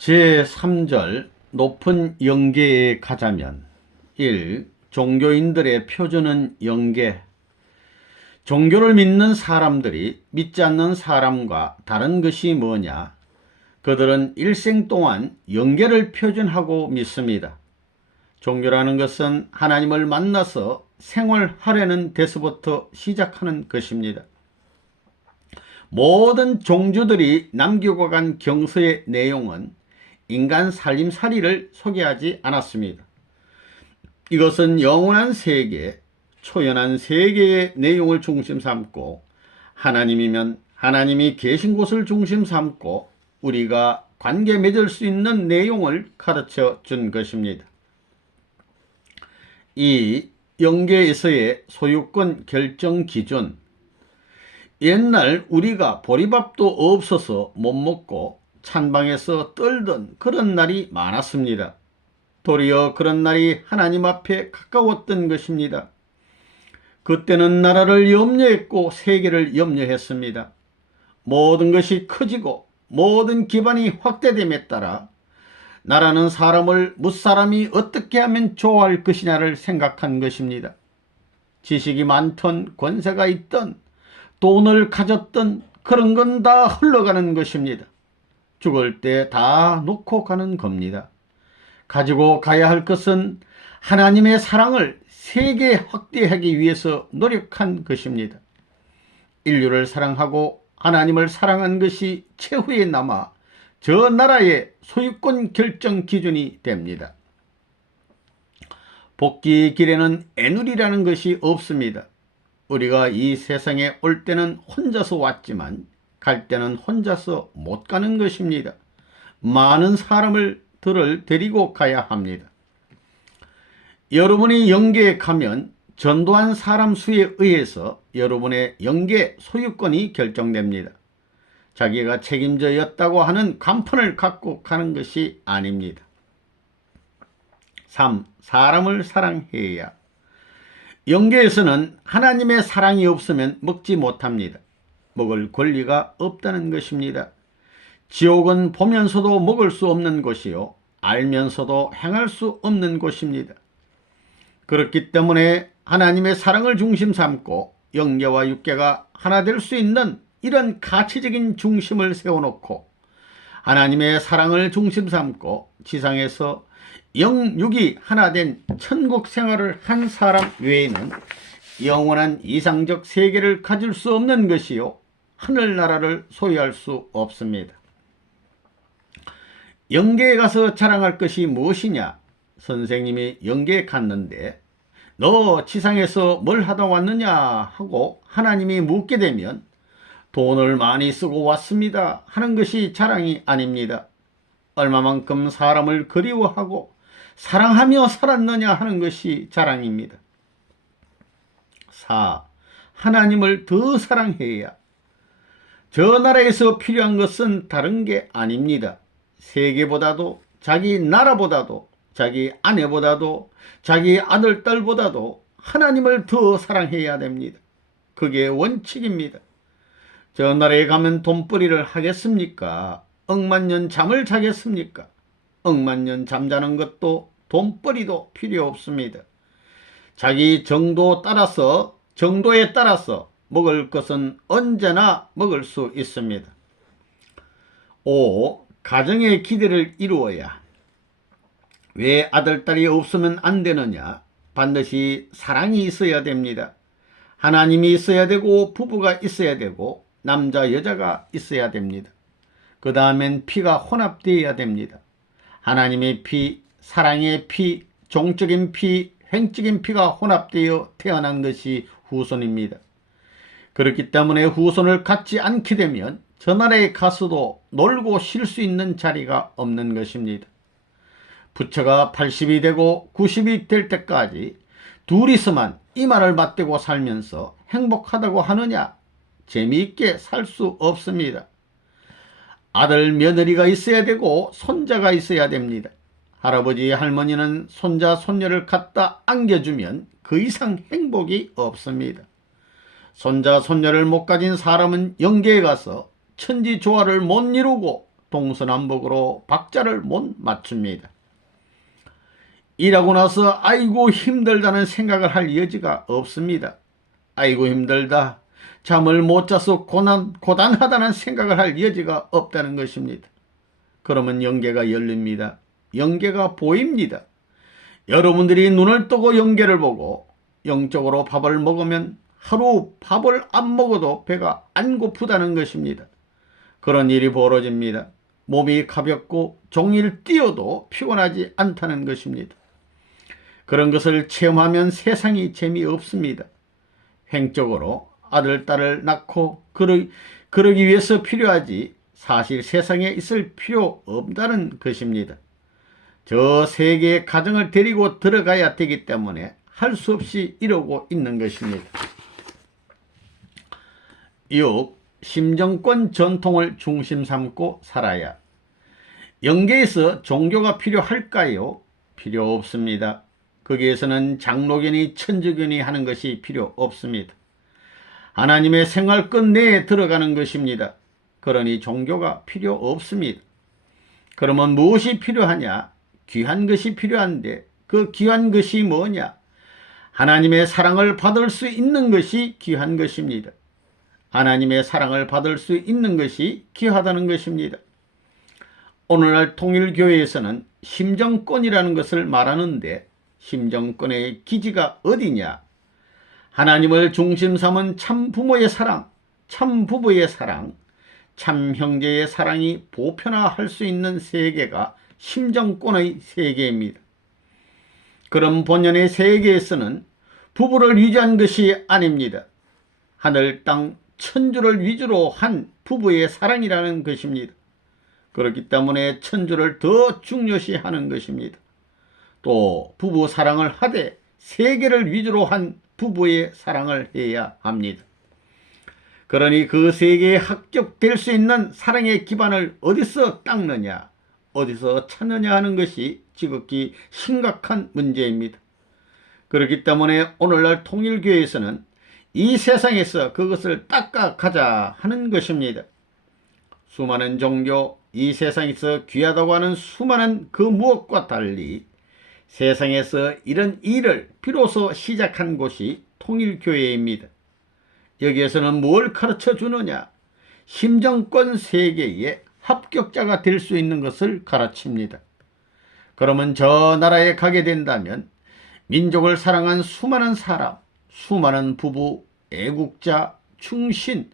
제3절 높은 영계에 가자면 1. 종교인들의 표준은 영계. 종교를 믿는 사람들이 믿지 않는 사람과 다른 것이 뭐냐? 그들은 일생 동안 영계를 표준하고 믿습니다. 종교라는 것은 하나님을 만나서 생활하려는 데서부터 시작하는 것입니다. 모든 종주들이 남기고 간 경서의 내용은 인간 살림살이를 소개하지 않았습니다. 이것은 영원한 세계, 초연한 세계의 내용을 중심 삼고 하나님이면 하나님이 계신 곳을 중심 삼고 우리가 관계 맺을 수 있는 내용을 가르쳐 준 것입니다. 이 영계에서의 소유권 결정 기준, 옛날 우리가 보리밥도 없어서 못 먹고 찬방에서 떨던 그런 날이 많았습니다. 도리어 그런 날이 하나님 앞에 가까웠던 것입니다. 그때는 나라를 염려했고 세계를 염려했습니다. 모든 것이 커지고 모든 기반이 확대됨에 따라 나라는 사람을 무사람이 어떻게 하면 좋아할 것이냐를 생각한 것입니다. 지식이 많던 권세가 있던 돈을 가졌던 그런 건 다 흘러가는 것입니다. 죽을 때 다 놓고 가는 겁니다. 가지고 가야 할 것은 하나님의 사랑을 세계 확대하기 위해서 노력한 것입니다. 인류를 사랑하고 하나님을 사랑한 것이 최후에 남아 저 나라의 소유권 결정 기준이 됩니다. 복귀의 길에는 애누리라는 것이 없습니다. 우리가 이 세상에 올 때는 혼자서 왔지만 갈 때는 혼자서 못 가는 것입니다. 많은 사람들을 데리고 가야 합니다. 여러분이 영계에 가면 전도한 사람 수에 의해서 여러분의 영계 소유권이 결정됩니다. 자기가 책임져였다고 하는 간판을 갖고 가는 것이 아닙니다. 3. 사람을 사랑해야. 영계에서는 하나님의 사랑이 없으면 먹지 못합니다. 먹을 권리가 없다는 것입니다. 지옥은 보면서도 먹을 수 없는 곳이요 알면서도 행할 수 없는 곳입니다. 그렇기 때문에 하나님의 사랑을 중심 삼고 영계와 육계가 하나 될 수 있는 이런 가치적인 중심을 세워놓고 하나님의 사랑을 중심 삼고 지상에서 영육이 하나 된 천국 생활을 한 사람 외에는 영원한 이상적 세계를 가질 수 없는 것이요 하늘나라를 소유할 수 없습니다. 영계에 가서 자랑할 것이 무엇이냐? 선생님이 영계에 갔는데 너 지상에서 뭘 하다 왔느냐 하고 하나님이 묻게 되면 돈을 많이 쓰고 왔습니다 하는 것이 자랑이 아닙니다. 얼마만큼 사람을 그리워하고 사랑하며 살았느냐 하는 것이 자랑입니다. 4. 하나님을 더 사랑해야. 저 나라에서 필요한 것은 다른 게 아닙니다. 세계보다도 자기 나라보다도 자기 아내보다도 자기 아들 딸보다도 하나님을 더 사랑해야 됩니다. 그게 원칙입니다. 저 나라에 가면 돈벌이를 하겠습니까? 억만년 잠을 자겠습니까? 억만년 잠자는 것도 돈벌이도 필요 없습니다. 자기 정도에 따라서 먹을 것은 언제나 먹을 수 있습니다. 5. 가정의 기대를 이루어야. 왜 아들, 딸이 없으면 안 되느냐? 반드시 사랑이 있어야 됩니다. 하나님이 있어야 되고 부부가 있어야 되고 남자, 여자가 있어야 됩니다. 그 다음엔 피가 혼합되어야 됩니다. 하나님의 피, 사랑의 피, 종적인 피, 횡적인 피가 혼합되어 태어난 것이 후손입니다. 그렇기 때문에 후손을 갖지 않게 되면 저 나라에 가서도 놀고 쉴 수 있는 자리가 없는 것입니다. 부처가 80이 되고 90이 될 때까지 둘이서만 이마를 맞대고 살면서 행복하다고 하느냐? 재미있게 살 수 없습니다. 아들, 며느리가 있어야 되고 손자가 있어야 됩니다. 할아버지, 할머니는 손자, 손녀를 갖다 안겨주면 그 이상 행복이 없습니다. 손자, 손녀를 못 가진 사람은 영계에 가서 천지조화를 못 이루고 동서남북으로 박자를 못 맞춥니다. 일하고 나서 아이고 힘들다는 생각을 할 여지가 없습니다. 아이고 힘들다, 잠을 못 자서 고단하다는 생각을 할 여지가 없다는 것입니다. 그러면 영계가 열립니다. 영계가 보입니다. 여러분들이 눈을 뜨고 영계를 보고 영적으로 밥을 먹으면 하루 밥을 안 먹어도 배가 안 고프다는 것입니다. 그런 일이 벌어집니다. 몸이 가볍고 종일 뛰어도 피곤하지 않다는 것입니다. 그런 것을 체험하면 세상이 재미없습니다. 횡적으로 아들, 딸을 낳고 그러기 위해서 필요하지 사실 세상에 있을 필요 없다는 것입니다. 저 세계의 가정을 데리고 들어가야 되기 때문에 할 수 없이 이러고 있는 것입니다. 6. 심정권 전통을 중심 삼고 살아야. 영계에서 종교가 필요할까요? 필요 없습니다. 거기에서는 장로견이 천주견이 하는 것이 필요 없습니다. 하나님의 생활권 내에 들어가는 것입니다. 그러니 종교가 필요 없습니다. 그러면 무엇이 필요하냐? 귀한 것이 필요한데 그 귀한 것이 뭐냐? 하나님의 사랑을 받을 수 있는 것이 귀한 것입니다. 하나님의 사랑을 받을 수 있는 것이 귀하다는 것입니다. 오늘날 통일교회에서는 심정권이라는 것을 말하는데 심정권의 기지가 어디냐? 하나님을 중심 삼은 참 부모의 사랑, 참 부부의 사랑, 참 형제의 사랑이 보편화할 수 있는 세계가 심정권의 세계입니다. 그런 본연의 세계에서는 부부를 위주한 것이 아닙니다. 하늘, 땅, 천주를 위주로 한 부부의 사랑이라는 것입니다. 그렇기 때문에 천주를 더 중요시하는 것입니다. 또 부부 사랑을 하되 세계를 위주로 한 부부의 사랑을 해야 합니다. 그러니 그 세계에 합격될 수 있는 사랑의 기반을 어디서 닦느냐, 어디서 찾느냐 하는 것이 지극히 심각한 문제입니다. 그렇기 때문에 오늘날 통일교회에서는 이 세상에서 그것을 닦아가자 하는 것입니다. 수많은 종교, 이 세상에서 귀하다고 하는 수많은 그 무엇과 달리 세상에서 이런 일을 비로소 시작한 곳이 통일교회입니다. 여기에서는 뭘 가르쳐 주느냐? 심정권 세계의 합격자가 될 수 있는 것을 가르칩니다. 그러면 저 나라에 가게 된다면 민족을 사랑한 수많은 사람, 수많은 부부, 애국자, 충신,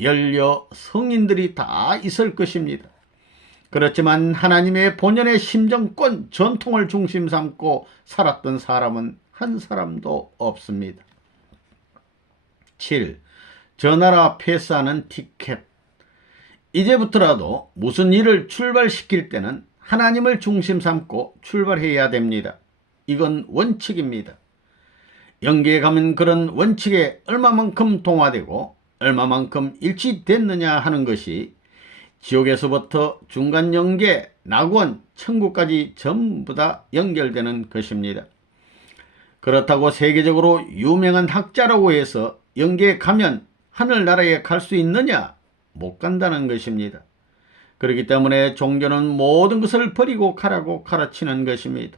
연려, 성인들이 다 있을 것입니다. 그렇지만 하나님의 본연의 심정권 전통을 중심 삼고 살았던 사람은 한 사람도 없습니다. 7. 저 나라 패스하는 티켓. 이제부터라도 무슨 일을 출발시킬 때는 하나님을 중심 삼고 출발해야 됩니다. 이건 원칙입니다. 영계에 가면 그런 원칙에 얼마만큼 동화되고 얼마만큼 일치됐느냐 하는 것이 지옥에서부터 중간 영계, 낙원, 천국까지 전부 다 연결되는 것입니다. 그렇다고 세계적으로 유명한 학자라고 해서 영계에 가면 하늘나라에 갈 수 있느냐? 못 간다는 것입니다. 그렇기 때문에 종교는 모든 것을 버리고 가라고 가르치는 것입니다.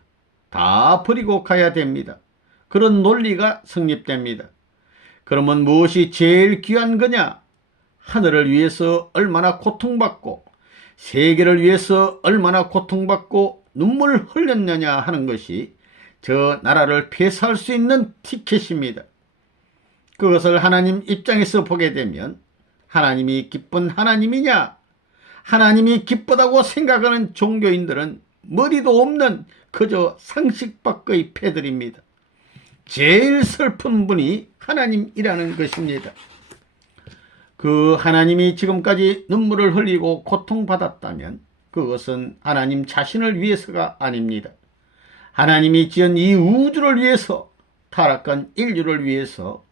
다 버리고 가야 됩니다. 그런 논리가 성립됩니다. 그러면 무엇이 제일 귀한 거냐? 하늘을 위해서 얼마나 고통받고 세계를 위해서 얼마나 고통받고 눈물을 흘렸느냐 하는 것이 저 나라를 폐사할 수 있는 티켓입니다. 그것을 하나님 입장에서 보게 되면 하나님이 기쁜 하나님이냐? 하나님이 기쁘다고 생각하는 종교인들은 머리도 없는 그저 상식 밖의 패들입니다. 제일 슬픈 분이 하나님이라는 것입니다. 그 하나님이 지금까지 눈물을 흘리고 고통받았다면 그것은 하나님 자신을 위해서가 아닙니다. 하나님이 지은 이 우주를 위해서, 타락한 인류를 위해서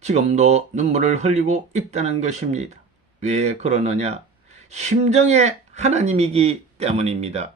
지금도 눈물을 흘리고 있다는 것입니다. 왜 그러느냐? 심정의 하나님이기 때문입니다.